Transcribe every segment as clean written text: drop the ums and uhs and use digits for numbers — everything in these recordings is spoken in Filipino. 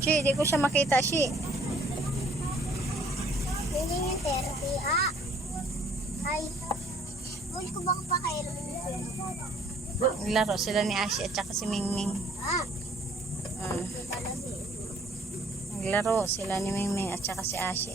Shi, di ko siya makita, Shi. Hindi niya therapy. Ay. Huli ko bang pakailan mo? Laro sila ni Ashi at saka si Mingming. Naglaro sila ni Mingming at saka si Ashi.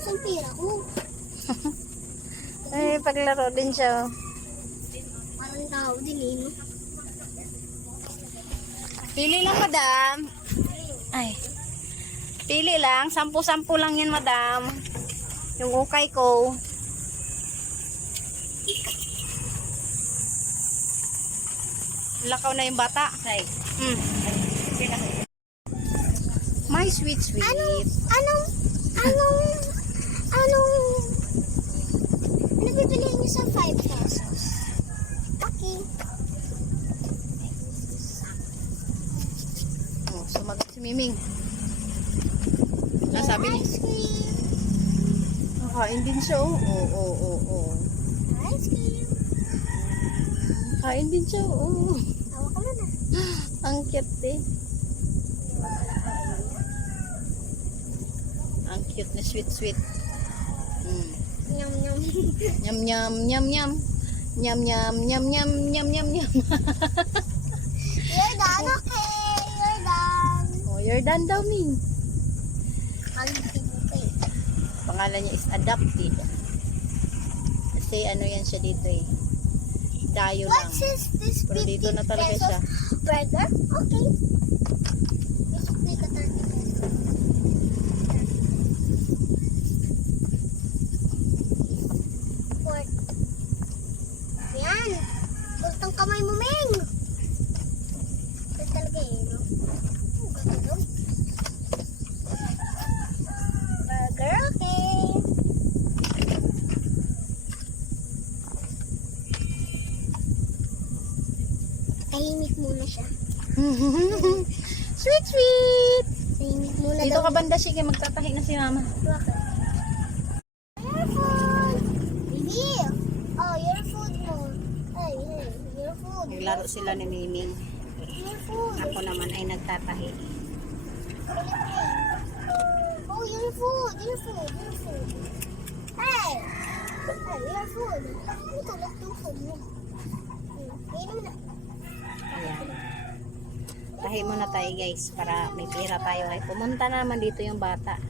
Saan pira ko? Ay, paglaro din siya. Parang tao din eh. Pili lang, madam. Ay. Pili lang. 10-10 lang yan, madam. Yung ukay ko. Lakaw na yung bata. Ay. My sweet. Anong nabibili niyo sa 5 pesos? Okay. Oh, sumagot si Miming. Sabi niya. Ice cream. Kain din siya, oh. Oo. Ice cream. Kain din siya, oh. Tawa ka na. Ang cute eh. Ang cute na sweet. Nyam nyam. Nyam. You're done, okay. You're done. Oh, you're done daw, Ming. Kalimutin mo pa eh. Pangalan niya is adopted. Kasi ano yan siya dito eh. Dayo lang. What's this Pero dito na talaga siya. Burger? Okay. Gusto ko ka 30 pesos. Pork. Yan. Gustong kamay mo, Ming. Ito talaga eh, no? Ang ganda daw. Burger, okay. Tahimik muna siya. Sweet. Tahimik muna Dito daw. ka banda siya, magtatahi na si mama. Bakit? Your food! Baby! Oh, your food mo. Hey, your food. Naglaro sila ni Miming. Your food. Ako naman ay nagtatahi. Oh, your food. Hey! Hey, your food. Ito, food mo. Inom na. Ayan. Tahi muna tayo guys para may pira tayo. Ay, pumunta naman dito yung bata.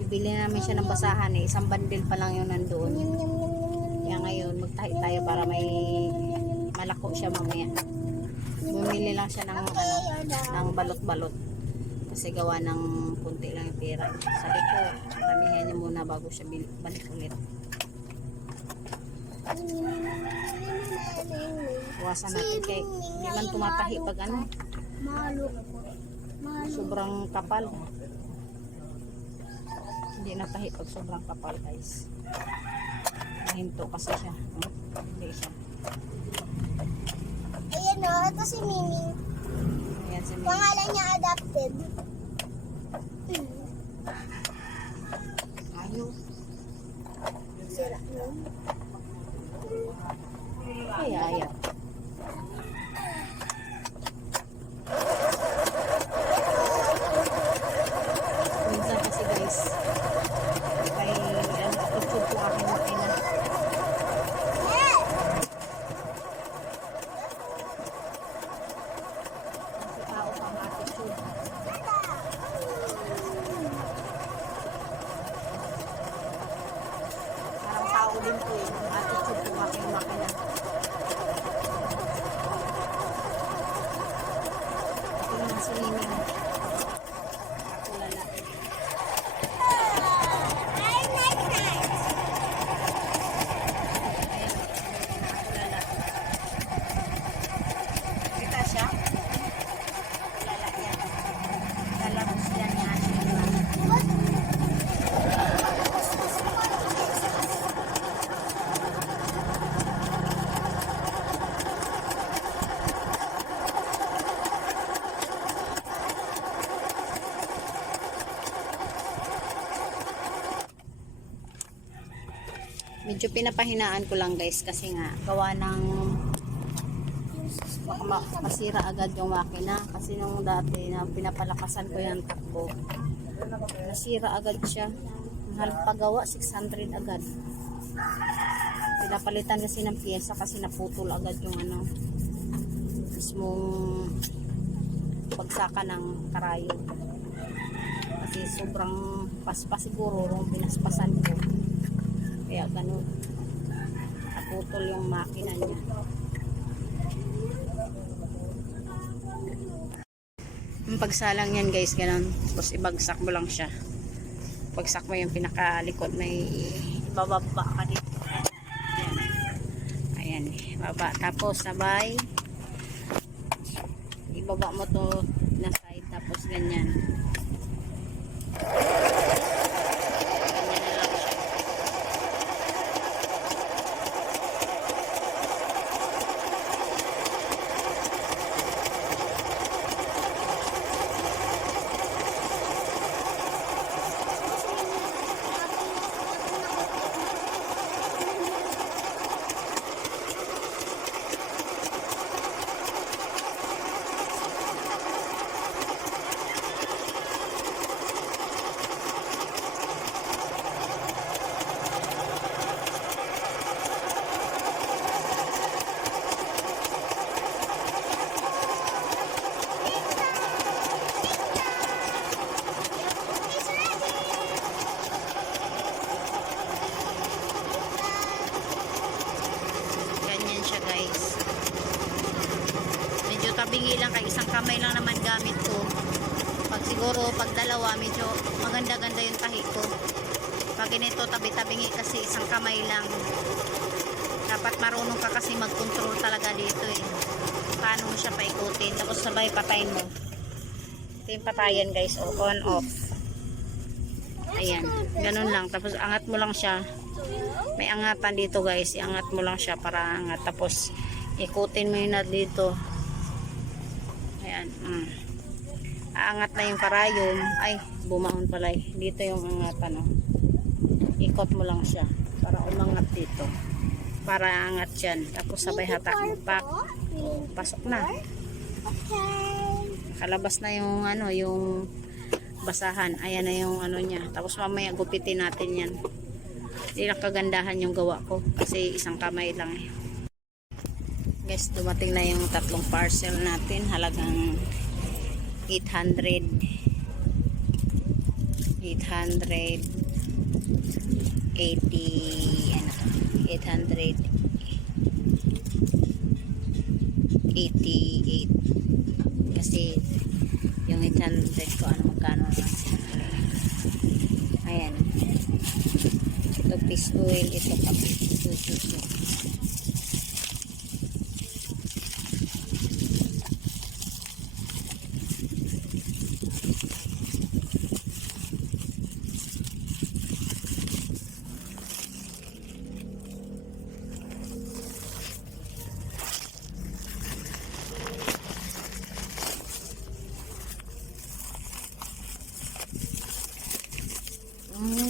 Bibili namin siya ng basahan eh. Isang bandil pa lang yun nandoon. Nyam, nyam, nyam, nyam, Kaya ngayon magtahi tayo para may malako siya mamaya. Bumili lang siya ng, ng balot-balot. Kasi gawa ng kunti lang yung pera. Sabi ko, ramihan niya muna bago siya balik ulit. Iwasan natin kay hindi man tumatahi pag ano, Malo. sobrang kapal. Hindi natahi pag sobrang kapal guys. Nahinto kasi siya. Hindi siya. Ayan o, ito si Mimi. Ayan si Mimi. Pangalan niya adopted. Ayaw. Sira yun. Ayaw. Minsan kasi guys, ay attitude ko aking makina. Kasi tao pang attitude. Parang tao din ko eh. Ang attitude ko aking makina. Ito naman si Miming. Ako lala. Kita siya? Lala yan. Lalabos yan niya. Medyo pinapahinaan ko lang guys kasi nga gawa ng baka masira agad yung makina kasi nung dati na pinapalakasan ko yung takbo nasira agad siya. Mahal pagawa, 600 agad. Pinapalitan kasi ng pyesa kasi naputol agad yung ano mismong pagsaka ng karayo kasi sobrang paspas siguro nung pinaspasan ko kaya ganun naputol yung makina niya. Yung pagsalang yan guys ganun tapos ibagsak mo lang siya, bagsak mo yung pinakalikod may bababa ka dito. Ayan, baba tapos sabay ibaba mo to na side tapos ganyan. Tabingi lang kay isang kamay lang naman gamit ko. Pag siguro pag dalawa medyo maganda-ganda yung tahi ko. Pag ganito tabi-tabingi kasi isang kamay lang. Dapat marunong ka kasi mag-control talaga dito eh. Paano mo siya paikutin tapos sabay patayin mo. Ito yung patayan guys, on off. Ayan, ganun lang. Tapos angat mo lang siya. May angatan dito guys, iangat mo lang siya para angat. Tapos ikutin mo yun na dito. Ayan, aangat na yung karayom. Ay, bumahon pala eh. Dito yung angatan, no? Ikot mo lang siya para umangat dito. Para angat yan. Tapos sabay hatak mo. Pak. Pasok na. Kalabas na yung ano, yung basahan. Ayan na yung ano niya. Tapos mamaya gupitin natin yan. Hindi na kagandahan yung gawa ko. Kasi isang kamay lang eh. Guys, dumating na yung tatlong parcel natin. Halagang 880 ano, 888 kasi yung 800 ko ano magkano na. Ayan, ito fish oil, ito kape, ito.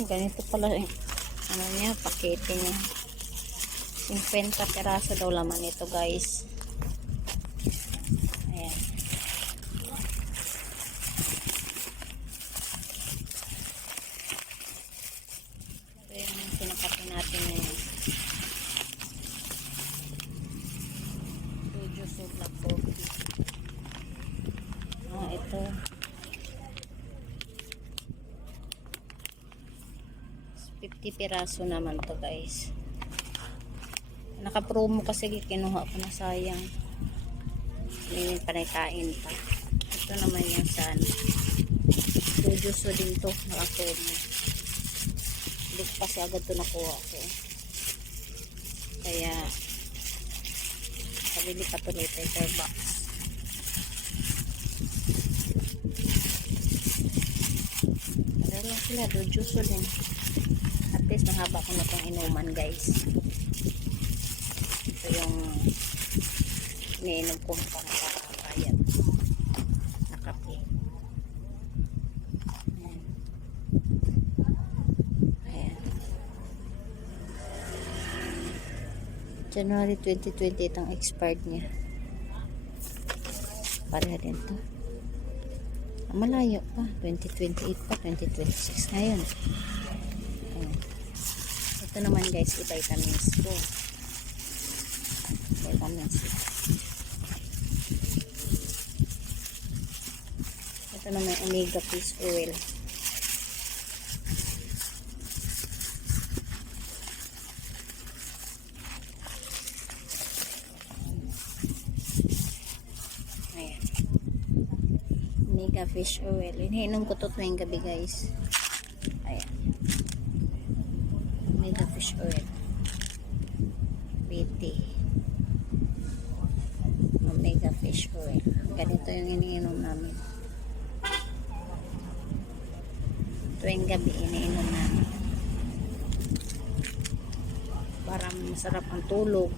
Ganito pala ano niya, pakete niya. 50 peraso daw laman ito guys. Ayan. Ito yung sinapati natin ngayon. Juice of black coffee. Ito. 50 piraso naman to guys. Naka-promo kasi kinuha ko na, sayang. May panay-kain pa. Ito naman yung sana. Jujuso din to, naka-promo. Hindi ko kasi agad to nakuha ko. Kaya kabili pa to later per box. Ano lang sila, jujuso din. At least mahaba ko na itong inuman guys. Ito yung iniinom ko pa nakakayat na kape. Ayan. Ayan. January 2020 itong expired niya. Pareha din to. Malayo pa. 2028 pa. 2026 ngayon. Ayan. Ito naman guys, i-vitamins ko. Vitamins. Ito naman omega fish oil. Ayan. Omega fish oil. Iniinom ko to tuwing gabi guys. Ayan. Omega fish oil. BT. Omega fish oil. Ganito yung iniinom namin. Tuwing gabi iniinom namin. Para masarap ang tulog.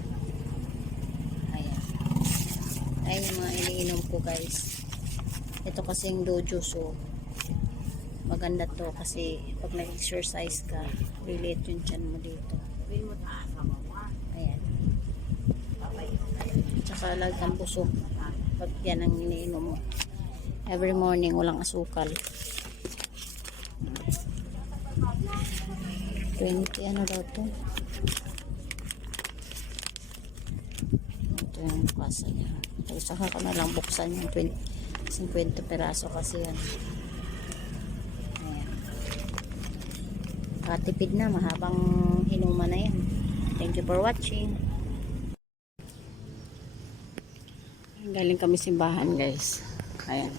Ayan. Ayan yung mga iniinom ko guys. Ito kasing dojo, so maganda to kasi pag nag-exercise ka, relate yung tiyan mo dito. Ayan. Tsaka lagang busog pag yan ang iniinom mo. Every morning walang asukal. 20 ano daw to? Ito yung kasa niya. So, saka ko na lang buksan yung 50 peraso kasi yan. Ayan. Katipid na, mahabang hinuman na yan. Thank you for watching. Galing kami simbahan guys. Ayan.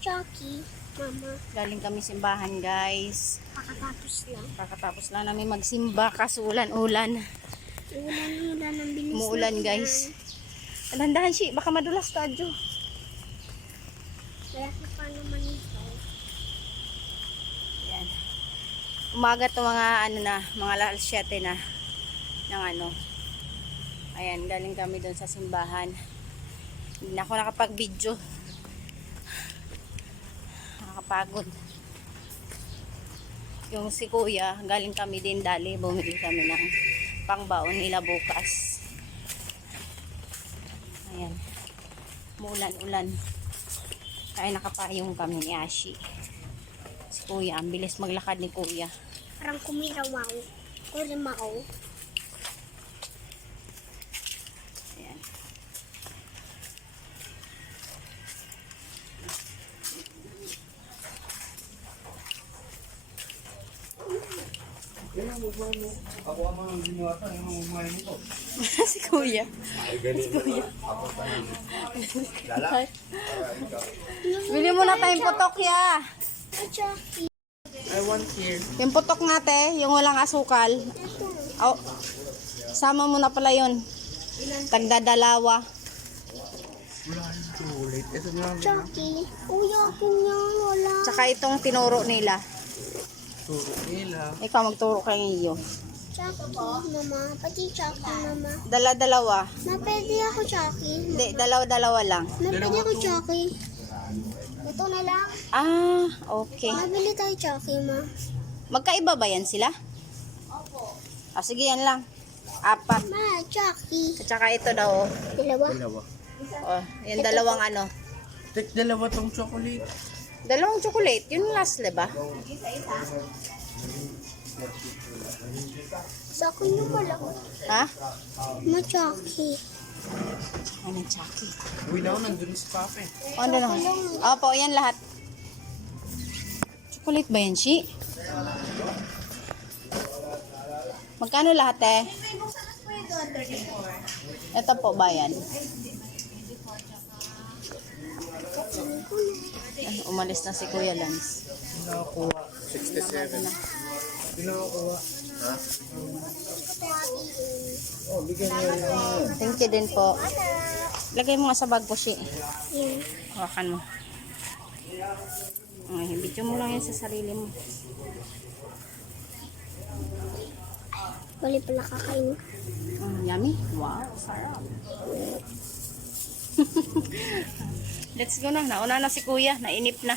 Chucky, mama. Galing kami simbahan guys. Kakatapos lang. Namin magsimba kaso ulan-ulan. Ulan ang bilis. Muulan guys. Dahan-dahan si, baka madulas tadyo. Kaya pa naman ito. Yan. Umaga to mga ano na, mga alas 7 na ng ano. Ayan, galing kami doon sa simbahan. Hindi na ako nakapag-video. Nakakapagod. Yung si kuya, galing kami din dali, bumili kami ng pangbaon nila bukas. Ayan. Muulan-ulan. Kaya nakapayong kami ni Ashi. Si kuya, ang bilis maglakad ni kuya. Parang kumirawaw. Kurimao. Ayan. Ako ang mga giniwata, yung mga umahin nito. Si kuya. Si kuya. Lala? Bili muna tayong putok ya. Chucky. I want here. Yung putok natin, yung walang asukal. Oh, sama mo na pala yun. Tagdadalawa. Wala yung chocolate. Ito nga. Chucky. Kuya, akin yan. Wala. Tsaka itong tinuro nila. Turo nila. Ikaw magturo kay iyo. Chucky, mama. Pati Chucky, mama. Dala-dalawa. Ma, pwede ako Chucky. Hindi, dalawa-dalawa lang. Ma, pwede ako Chucky. Ito na lang. Ah, okay. Mabili tayo Chucky, ma. Magkaiba ba yan sila? Opo. Ah, sige, yan lang. 4. Ma, Chucky. At saka ito daw. Dalawa. Dalawa. Oh, yung dalawang ano. Tek, dalawa tong chocolate. Dalawang chocolate. Yun last, diba? Sa akin yung malaki. Ha? Ma, Chucky. Ano, Chucky? Uy daw, nandun si Papa eh. O, ano lang? Opo, yan lahat. Chocolate ba yan, Shi? Magkano lahat eh? Ito po ba yan? Umalis na si Kuya Lance. Nakakuha. 67. Nakakuha. Ha? Oh, bigyan niyo yun. Thank you din po. Lagay mo nga sa bag ko, Shi. Yan. Hawakan mo. Ay, video mo lang yan sa sarili mo. Bali pala kakain. Yummy? Wow, sarap. Let's go na. Nauna na si Kuya. Nainip na.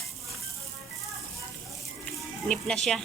Nip na siya.